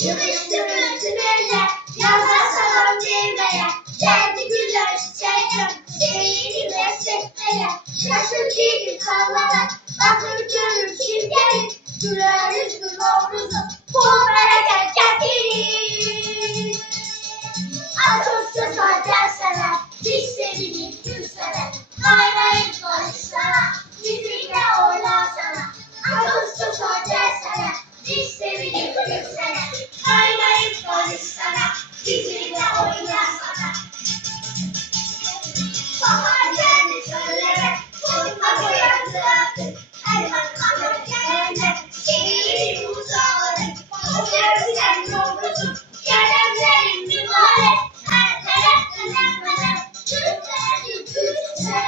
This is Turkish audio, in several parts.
Yılıştırır tünelle, yazar salon değirmeye. Geldi güller çiçekler, şehir mesleklere. Şaşırtıcı bir sallanak, bakır görür kim gelir. Güleriz gül Novruz'u, bol bereket getirir. Ağustos'ta saat sever, biz sevinip gül sever. Kaynayıp barışlara, bizimle oynasana. Ağustos'ta saat sever, biz sevinip gül sever. Kaynayıp barışlara, bizimle oynasana. Bahar geldi çöllere, çocuklar uyandı artık. Elvan kanır gelene, şehir uzağları. Hoşçakalın sen Novruz'um, gelenlerin mübarek. Her taraf dönem, Türkler yükülse.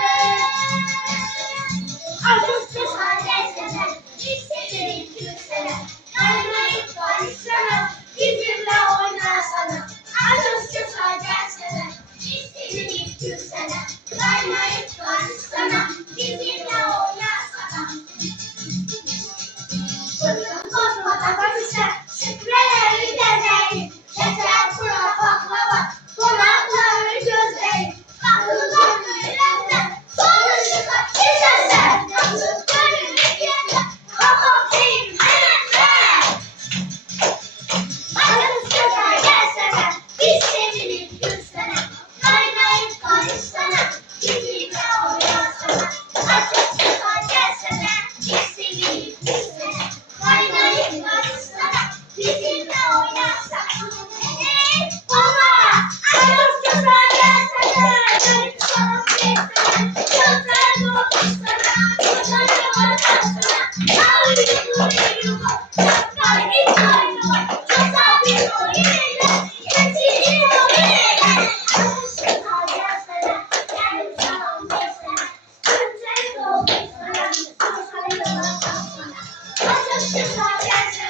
Ağustos ayı sever, biz sevinip gül sever. Kaynayıp barışlara, bizimle oynasana. Ağustos ayı sever, biz sevinip gül sever. Kaynayıp barışlara, bizimle oynasana. Kızım bozmadan barışlar, şükreleri gezelim. Şeker, kura, baklava, konakları gözleyin. Bakırlar köylerden, soruşurlar içersen. Nasıl gönüllü yerler, kakak değil hemen. Ağustos ayı sever, biz sevinip gül sever. Kaynayıp barışlara, bizimle oynasana. Ağustos ayı sever, biz sevinip gül sever. Kaynayıp barışlara, bizimle oynasana. Evet, baba! Ağustos ayı sever, garip sana beklemen. Yıllar dokuzlara, koşarı oynasana. Ağrılı yolu, çocuklar hiç oynamaz. Cesaret oynayla, geçici oynayla. Ağustos ayı sever, garip sana beklemen. Yıllar dokuzlara, koşarı oynasana. Ağustos ayı sever.